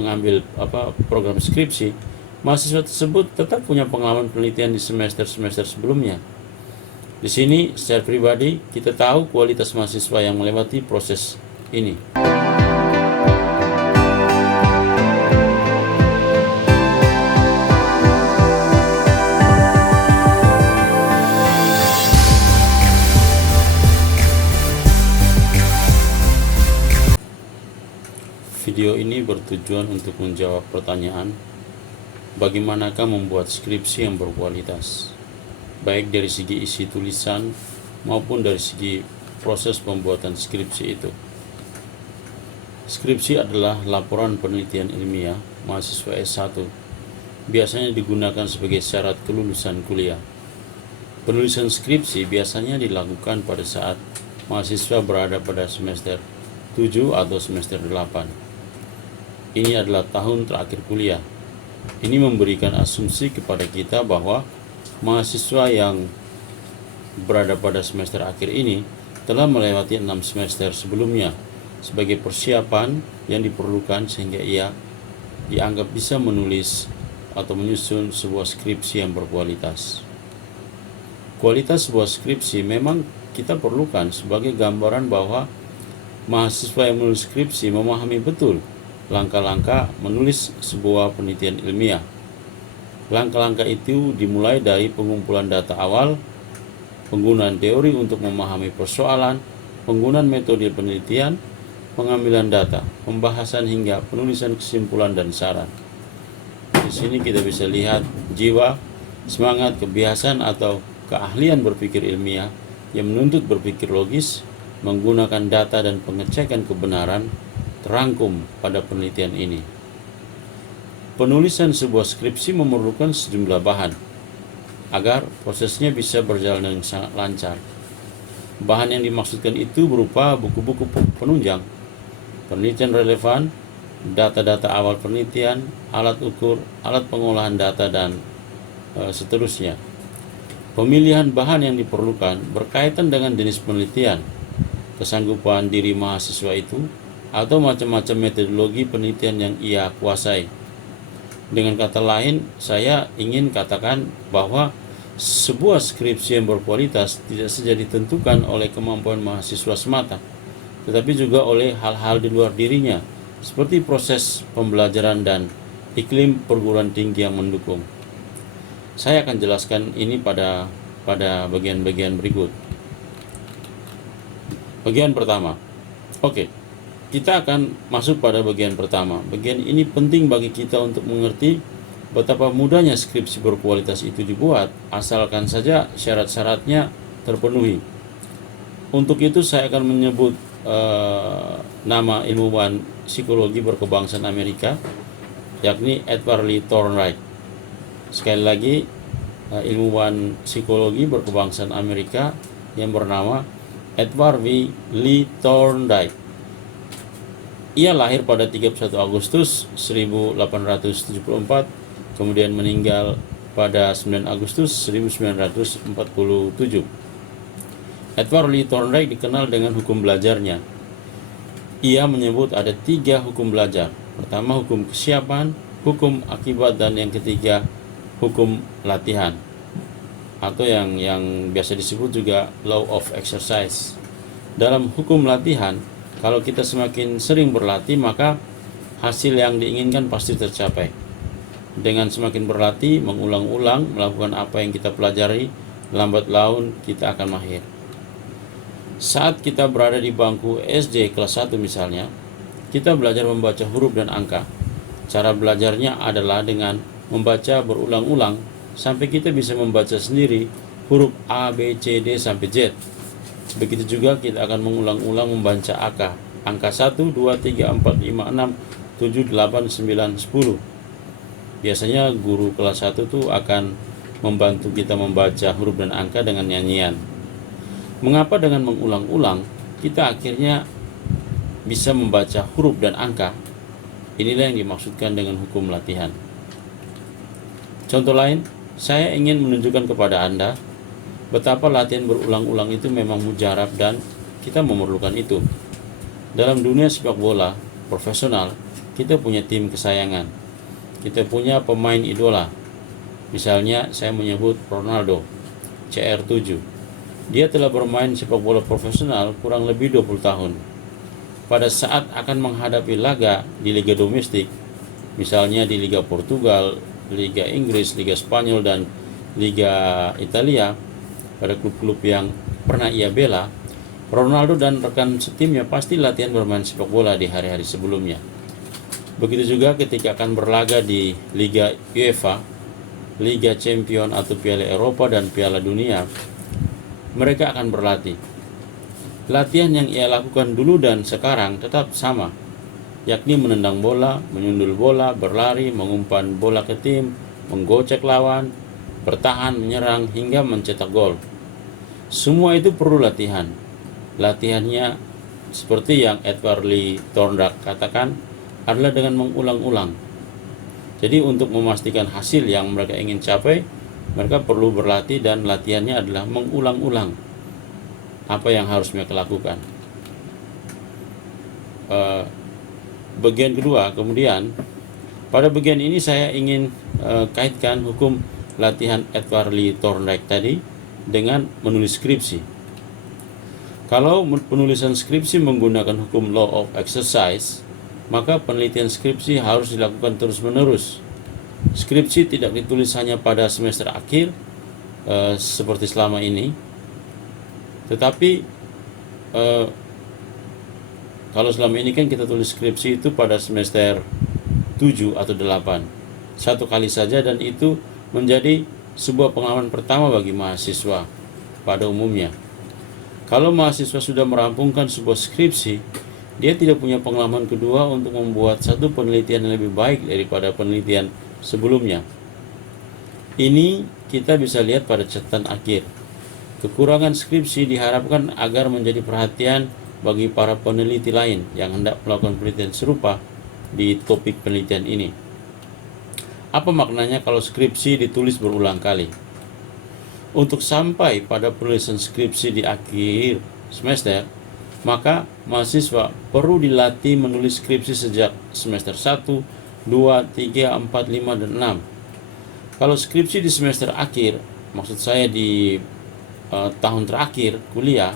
mengambil program skripsi, mahasiswa tersebut tetap punya pengalaman penelitian di semester-semester sebelumnya. Di sini secara pribadi kita tahu kualitas mahasiswa yang melewati proses ini. Video ini bertujuan untuk menjawab pertanyaan, bagaimanakah membuat skripsi yang berkualitas, baik dari segi isi tulisan maupun dari segi proses pembuatan skripsi itu. Skripsi adalah laporan penelitian ilmiah mahasiswa S1, biasanya digunakan sebagai syarat kelulusan kuliah. Penulisan skripsi biasanya dilakukan pada saat mahasiswa berada pada semester 7 atau semester 8. Ini adalah tahun terakhir kuliah. Ini memberikan asumsi kepada kita bahwa mahasiswa yang berada pada semester akhir ini telah melewati 6 semester sebelumnya sebagai persiapan yang diperlukan sehingga ia dianggap bisa menulis atau menyusun sebuah skripsi yang berkualitas. Kualitas sebuah skripsi memang kita perlukan sebagai gambaran bahwa mahasiswa yang menulis skripsi memahami betul langkah-langkah menulis sebuah penelitian ilmiah. Langkah-langkah itu dimulai dari pengumpulan data awal, penggunaan teori untuk memahami persoalan, penggunaan metode penelitian, pengambilan data, pembahasan hingga penulisan kesimpulan dan saran. Di sini kita bisa lihat jiwa, semangat, kebiasaan atau keahlian berpikir ilmiah yang menuntut berpikir logis, menggunakan data dan pengecekan kebenaran terangkum pada penelitian ini. Penulisan sebuah skripsi memerlukan sejumlah bahan agar prosesnya bisa berjalan dengan sangat lancar. Bahan yang dimaksudkan itu berupa buku-buku penunjang, penelitian relevan, data-data awal penelitian, alat ukur, alat pengolahan data, dan seterusnya. Pemilihan bahan yang diperlukan berkaitan dengan jenis penelitian, kesanggupan diri mahasiswa itu, atau macam-macam metodologi penelitian yang ia kuasai. Dengan kata lain, saya ingin katakan bahwa sebuah skripsi yang berkualitas tidak saja ditentukan oleh kemampuan mahasiswa semata, tetapi juga oleh hal-hal di luar dirinya, seperti proses pembelajaran dan iklim perguruan tinggi yang mendukung. Saya akan jelaskan ini pada bagian-bagian berikut. Bagian pertama. Kita akan masuk pada bagian pertama. Bagian ini penting bagi kita untuk mengerti betapa mudahnya skripsi berkualitas itu dibuat, asalkan saja syarat-syaratnya terpenuhi. Untuk itu saya akan menyebut nama ilmuwan psikologi berkebangsaan Amerika, yakni Edward Lee Thorndike. Sekali lagi, ilmuwan psikologi berkebangsaan Amerika yang bernama Edward Lee Thorndike. Ia lahir pada 31 Agustus 1874, kemudian meninggal pada 9 Agustus 1947. Edward Lee Thorndike dikenal dengan hukum belajarnya. Ia menyebut ada 3 hukum belajar. Pertama, hukum kesiapan, hukum akibat, dan yang ketiga, hukum latihan, atau yang biasa disebut juga law of exercise. Dalam hukum latihan, kalau kita semakin sering berlatih, maka hasil yang diinginkan pasti tercapai. Dengan semakin berlatih, mengulang-ulang, melakukan apa yang kita pelajari, lambat laun kita akan mahir. Saat kita berada di bangku SD kelas 1 misalnya, kita belajar membaca huruf dan angka. Cara belajarnya adalah dengan membaca berulang-ulang sampai kita bisa membaca sendiri huruf A, B, C, D, sampai Z. Begitu juga kita akan mengulang-ulang membaca angka 1, 2, 3, 4, 5, 6, 7, 8, 9, 10. Biasanya guru kelas 1 tuh akan membantu kita membaca huruf dan angka dengan nyanyian. Mengapa dengan mengulang-ulang kita akhirnya bisa membaca huruf dan angka? Inilah yang dimaksudkan dengan hukum latihan. Contoh lain, saya ingin menunjukkan kepada Anda betapa latihan berulang-ulang itu memang mujarab dan kita memerlukan itu. Dalam dunia sepak bola profesional, kita punya tim kesayangan, kita punya pemain idola. Misalnya saya menyebut Ronaldo, CR7. Dia telah bermain sepak bola profesional kurang lebih 20 tahun. Pada saat akan menghadapi laga di liga domestik, misalnya di Liga Portugal, Liga Inggris, Liga Spanyol, dan Liga Italia, pada klub-klub yang pernah ia bela, Ronaldo dan rekan setimnya pasti latihan bermain sepak bola di hari-hari sebelumnya. Begitu juga ketika akan berlaga di Liga UEFA, Liga Champion atau Piala Eropa dan Piala Dunia, mereka akan berlatih. Latihan yang ia lakukan dulu dan sekarang tetap sama, yakni menendang bola, menyundul bola, berlari, mengumpan bola ke tim, menggocek lawan, bertahan, menyerang, hingga mencetak gol. Semua itu perlu latihan. Latihannya seperti yang Edward Lee Thorndike katakan adalah dengan mengulang-ulang. Jadi untuk memastikan hasil yang mereka ingin capai, mereka perlu berlatih dan latihannya adalah mengulang-ulang apa yang harus mereka lakukan. Bagian kedua, kemudian pada bagian ini saya ingin kaitkan hukum latihan Edward Lee Thorndike tadi dengan menulis skripsi. Kalau penulisan skripsi menggunakan hukum law of exercise, maka penelitian skripsi harus dilakukan terus-menerus. Skripsi tidak ditulis hanya pada semester akhir seperti selama ini, tetapi kalau selama ini kan kita tulis skripsi itu pada semester 7 atau 8 satu kali saja, dan itu menjadi sebuah pengalaman pertama bagi mahasiswa pada umumnya. Kalau mahasiswa sudah merampungkan sebuah skripsi, dia tidak punya pengalaman kedua untuk membuat satu penelitian yang lebih baik daripada penelitian sebelumnya. Ini kita bisa lihat pada catatan akhir. Kekurangan skripsi diharapkan agar menjadi perhatian bagi para peneliti lain yang hendak melakukan penelitian serupa di topik penelitian ini. Apa maknanya kalau skripsi ditulis berulang kali? Untuk sampai pada penulisan skripsi di akhir semester, maka mahasiswa perlu dilatih menulis skripsi sejak semester 1, 2, 3, 4, 5, dan 6. Kalau skripsi di semester akhir, maksud saya di tahun terakhir kuliah,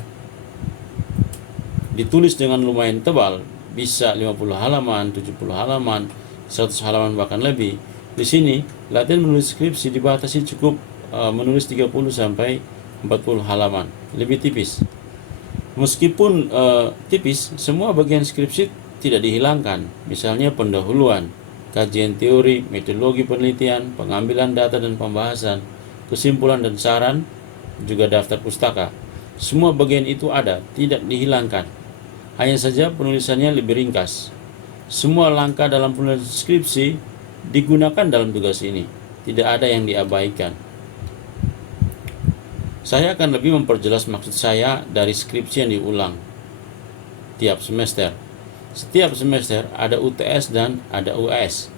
ditulis dengan lumayan tebal, bisa 50 halaman, 70 halaman, 100 halaman bahkan lebih. Di sini latihan menulis skripsi dibatasi cukup menulis 30 sampai 40 halaman, lebih tipis. Meskipun tipis, semua bagian skripsi tidak dihilangkan. Misalnya pendahuluan, kajian teori, metodologi penelitian, pengambilan data dan pembahasan, kesimpulan dan saran, juga daftar pustaka. Semua bagian itu ada, tidak dihilangkan. Hanya saja penulisannya lebih ringkas. Semua langkah dalam penulisan skripsi digunakan dalam tugas ini. Tidak ada yang diabaikan. Saya akan lebih memperjelas maksud saya dari skripsi yang diulang tiap semester. Setiap semester ada UTS dan ada UAS.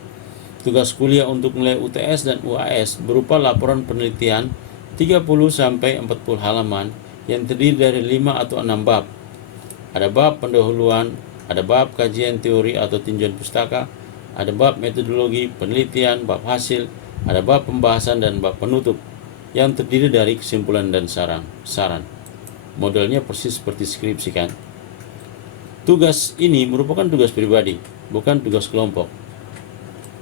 Tugas kuliah untuk nilai UTS dan UAS berupa laporan penelitian 30 sampai 40 halaman yang terdiri dari 5 atau 6 bab. Ada bab pendahuluan, ada bab kajian teori atau tinjauan pustaka, ada bab metodologi penelitian, bab hasil, ada bab pembahasan, dan bab penutup yang terdiri dari kesimpulan dan saran. Modelnya persis seperti skripsi kan. Tugas ini merupakan tugas pribadi, bukan tugas kelompok.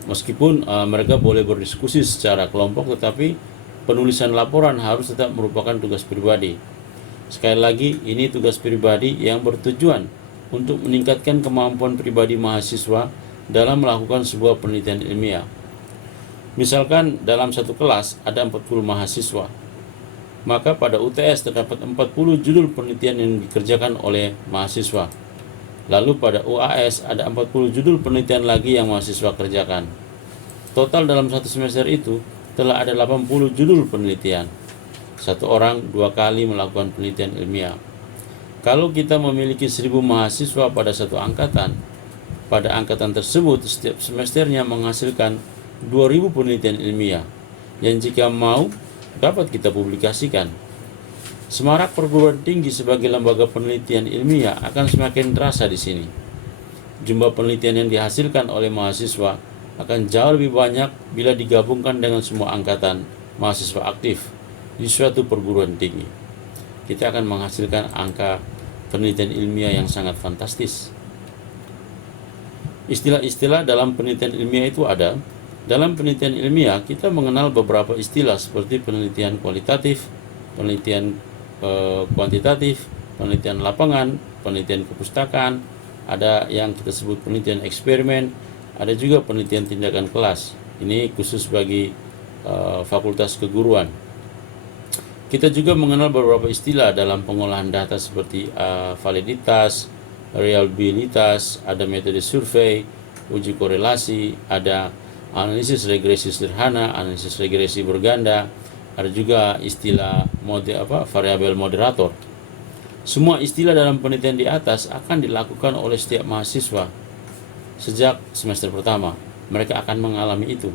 Meskipun mereka boleh berdiskusi secara kelompok, tetapi penulisan laporan harus tetap merupakan tugas pribadi. Sekali lagi, ini tugas pribadi yang bertujuan untuk meningkatkan kemampuan pribadi mahasiswa dalam melakukan sebuah penelitian ilmiah. Misalkan dalam satu kelas ada 40 mahasiswa, maka pada UTS terdapat 40 judul penelitian yang dikerjakan oleh mahasiswa. Lalu pada UAS ada 40 judul penelitian lagi yang mahasiswa kerjakan. Total dalam satu semester itu telah ada 80 judul penelitian. Satu orang 2 kali melakukan penelitian ilmiah. Kalau kita memiliki 1000 mahasiswa pada satu angkatan, pada angkatan tersebut setiap semesternya menghasilkan 2000 penelitian ilmiah yang jika mau dapat kita publikasikan. Semarak perguruan tinggi sebagai lembaga penelitian ilmiah akan semakin terasa di sini. Jumlah penelitian yang dihasilkan oleh mahasiswa akan jauh lebih banyak bila digabungkan dengan semua angkatan mahasiswa aktif di suatu perguruan tinggi. Kita akan menghasilkan angka penelitian ilmiah yang sangat fantastis. Istilah-istilah dalam penelitian ilmiah itu ada. Dalam penelitian ilmiah, kita mengenal beberapa istilah seperti penelitian kualitatif, penelitian kuantitatif, penelitian lapangan, penelitian kepustakaan, ada yang kita sebut penelitian eksperimen, ada juga penelitian tindakan kelas. Ini khusus bagi fakultas keguruan. Kita juga mengenal beberapa istilah dalam pengolahan data seperti validitas, reliabilitas, ada metode survei, uji korelasi, ada analisis regresi sederhana, analisis regresi berganda, ada juga istilah variabel moderator. Semua istilah dalam penelitian di atas akan dilakukan oleh setiap mahasiswa sejak semester pertama. Mereka akan mengalami itu.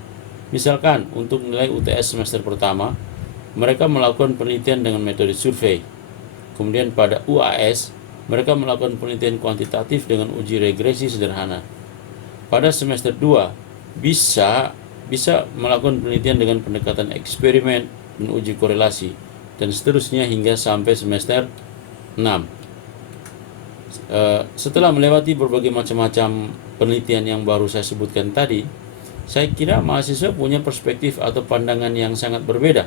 Misalkan untuk nilai UTS semester pertama, mereka melakukan penelitian dengan metode survei. Kemudian pada UAS, mereka melakukan penelitian kuantitatif dengan uji regresi sederhana. Pada semester 2, bisa melakukan penelitian dengan pendekatan eksperimen dan uji korelasi, dan seterusnya hingga sampai semester 6. Setelah melewati berbagai macam-macam penelitian yang baru saya sebutkan tadi, saya kira mahasiswa punya perspektif atau pandangan yang sangat berbeda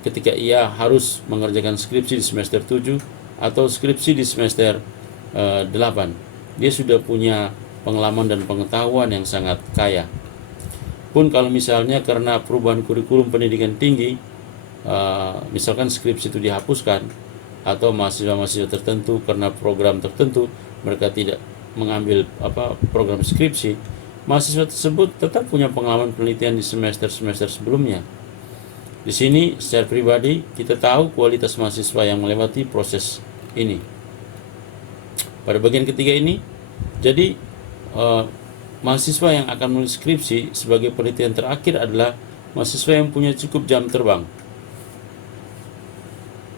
ketika ia harus mengerjakan skripsi di semester 7 atau skripsi di semester 8. Dia sudah punya pengalaman dan pengetahuan yang sangat kaya. Pun kalau misalnya karena perubahan kurikulum pendidikan tinggi, misalkan skripsi itu dihapuskan, atau mahasiswa-mahasiswa tertentu karena program tertentu mereka tidak mengambil program skripsi, mahasiswa tersebut tetap punya pengalaman penelitian di semester-semester sebelumnya. Di sini secara pribadi kita tahu kualitas mahasiswa yang melewati proses ini. Pada bagian ketiga ini, jadi mahasiswa yang akan menulis skripsi sebagai penelitian terakhir adalah mahasiswa yang punya cukup jam terbang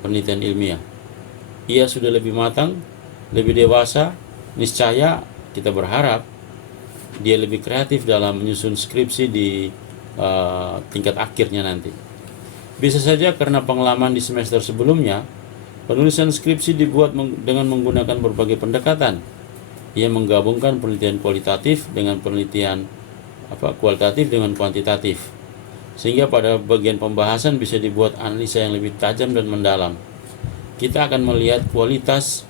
penelitian ilmiah. Ia sudah lebih matang, lebih dewasa, niscaya kita berharap dia lebih kreatif dalam menyusun skripsi di tingkat akhirnya nanti. Bisa saja karena pengalaman di semester sebelumnya, penulisan skripsi dibuat dengan menggunakan berbagai pendekatan. Ia menggabungkan penelitian kualitatif dengan penelitian kualitatif dengan kuantitatif, sehingga pada bagian pembahasan bisa dibuat analisa yang lebih tajam dan mendalam. Kita akan melihat kualitas